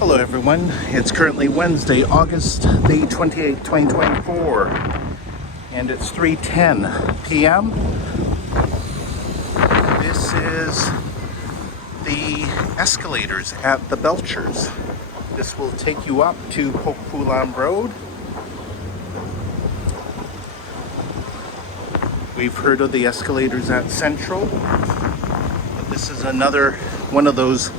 Hello everyone, it's currently Wednesday, August the 28th, 2024, and it's 3:10 p.m. This is the escalators at the Belchers. This will take you up to Pokfulam Road. We've heard of the escalators at Central, but this is another one of those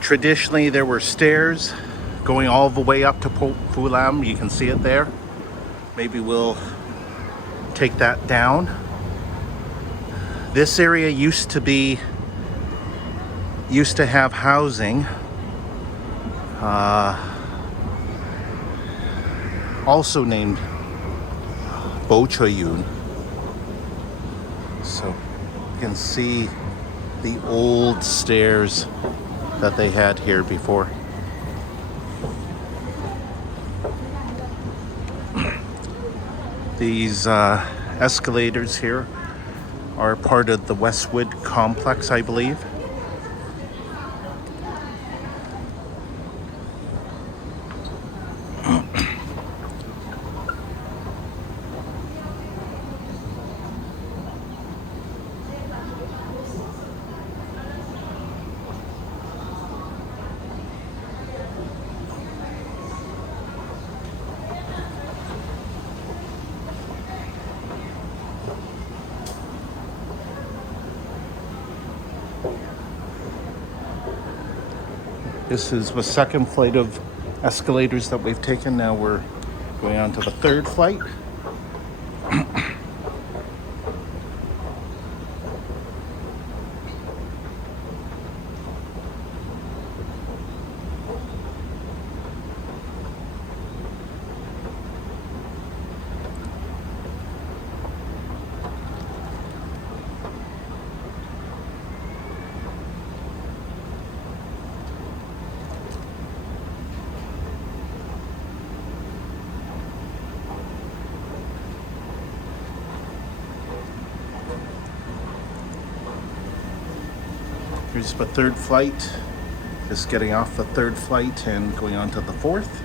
traditionally there were stairs going all the way up to Pokfulam. You can see it there. Maybe we'll take that down. This area used to have housing, also named Bochoyun. So you can see the old stairs that they had here before. These escalators here are part of the Westwood complex, I believe. This is the second flight of escalators that we've taken. Now we're going on to the third flight. Here's the third flight. Just getting off the third flight and going on to the fourth.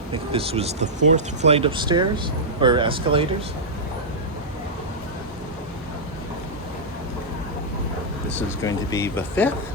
I think this was the fourth flight of stairs, or escalators. This is going to be the fifth.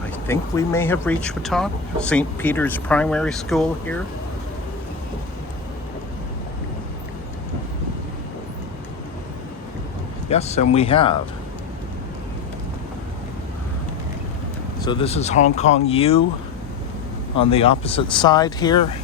I think we may have reached the top. St. Peter's Primary School here. Yes, and we have. So this is Hong Kong U on the opposite side here.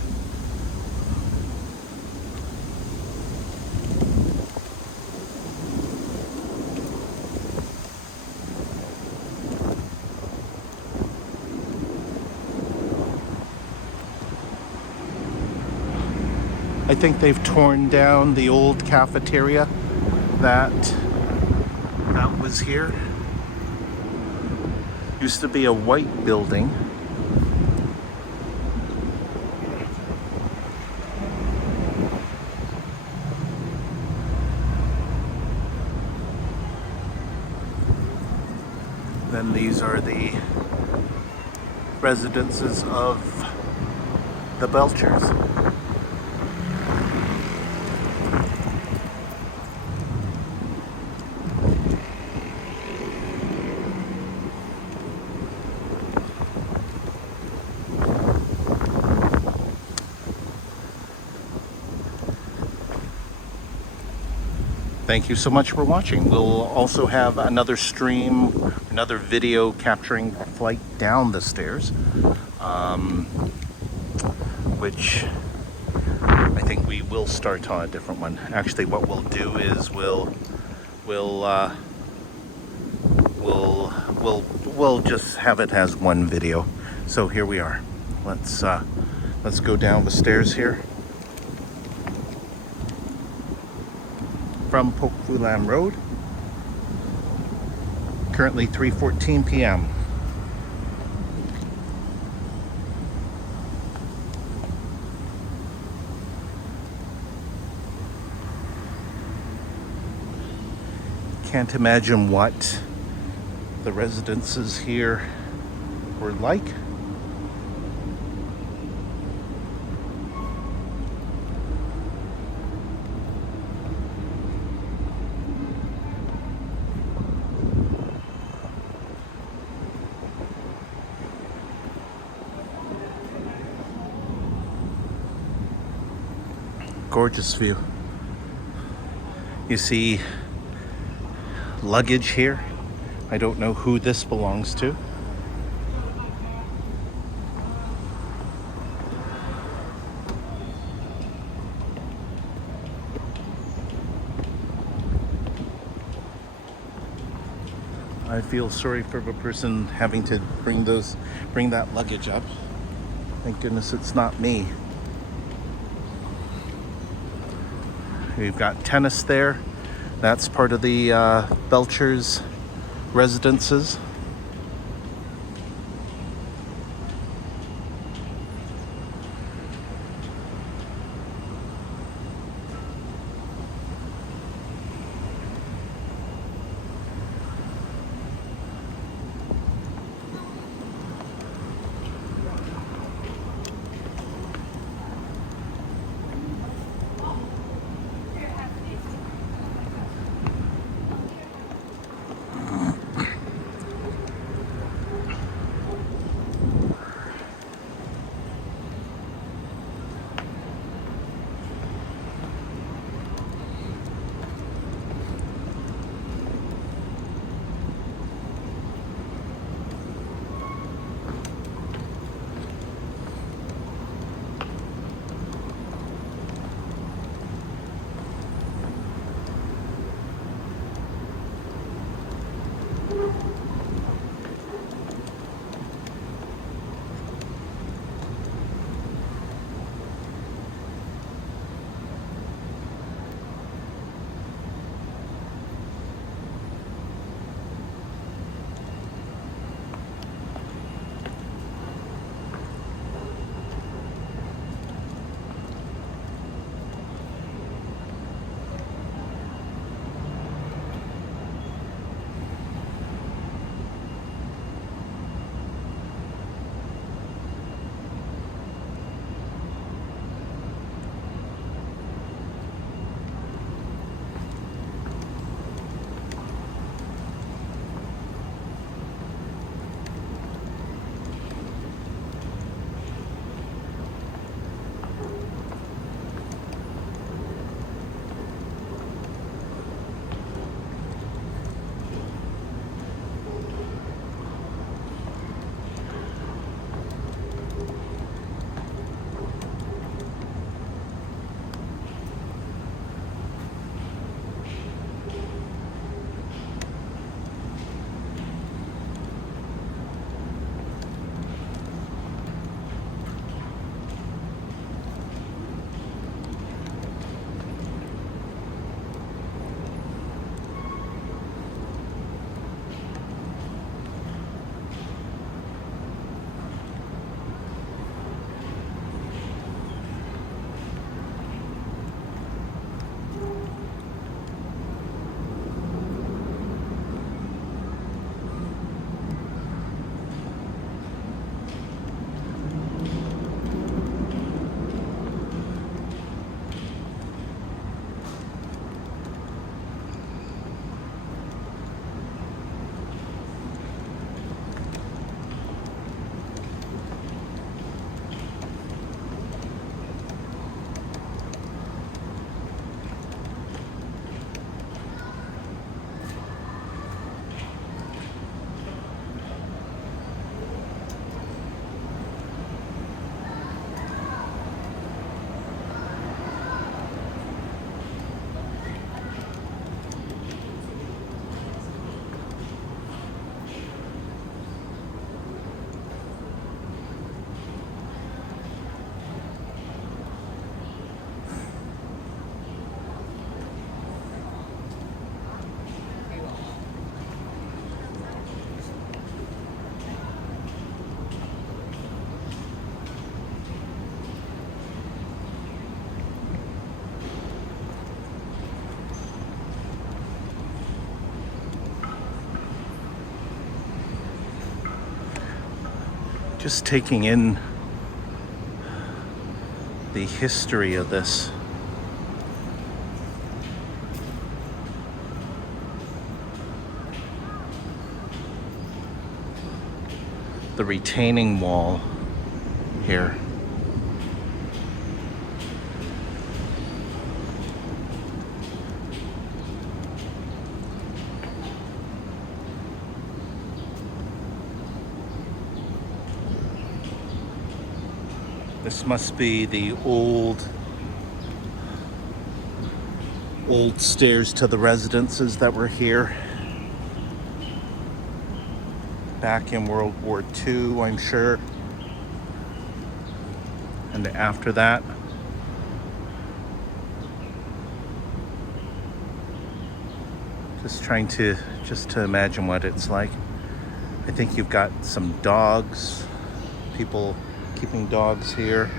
I think they've torn down the old cafeteria that was here. Used to be a white building. Then these are the residences of the Belchers. Thank you so much for watching. We'll also have another stream, another video capturing the flight down the stairs, which I think we will start on a different one. Actually, what we'll do is we'll just have it as one video. So here we are. Let's go down the stairs here from Pok Fu Lam Road. Currently 3:14 p.m. Can't imagine what the residences here were like. Gorgeous view. You see luggage here. I don't know who this belongs to. I feel sorry for the person having to bring that luggage up. Thank goodness it's not me. We've got tennis there. That's part of the Belchers residences. Just taking in the history of this. The retaining wall here. This must be the old stairs to the residences that were here back in World War II, I'm sure. And after that, just trying to imagine what it's like. I think you've got some dogs, people keeping dogs here.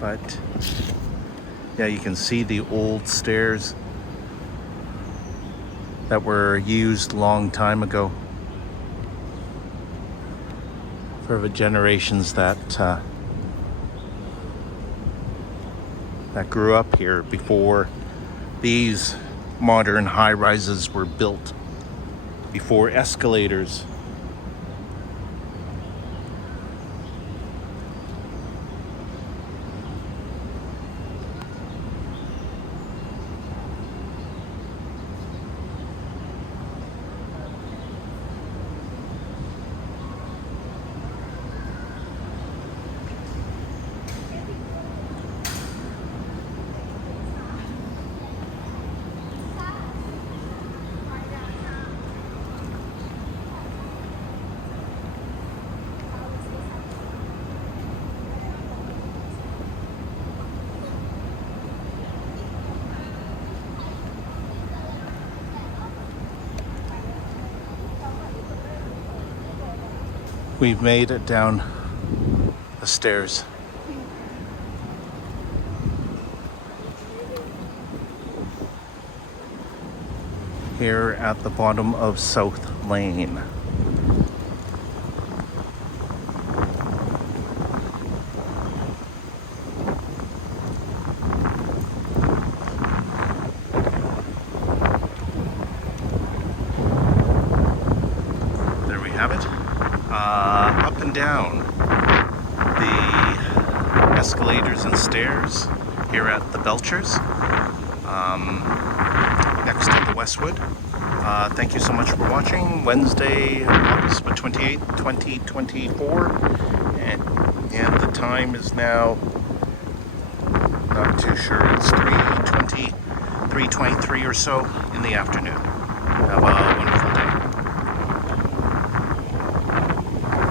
But yeah, you can see the old stairs that were used a long time ago for the generations that grew up here before these modern high-rises were built, before escalators. We've made it down the stairs. Here at the bottom of South Lane. There we have it. Up and down the escalators and stairs here at the Belchers, next to the Westwood. Thank you so much for watching. Wednesday, August 28th, 2024, and the time is now, not too sure, it's 3:23 or so in the afternoon. Have a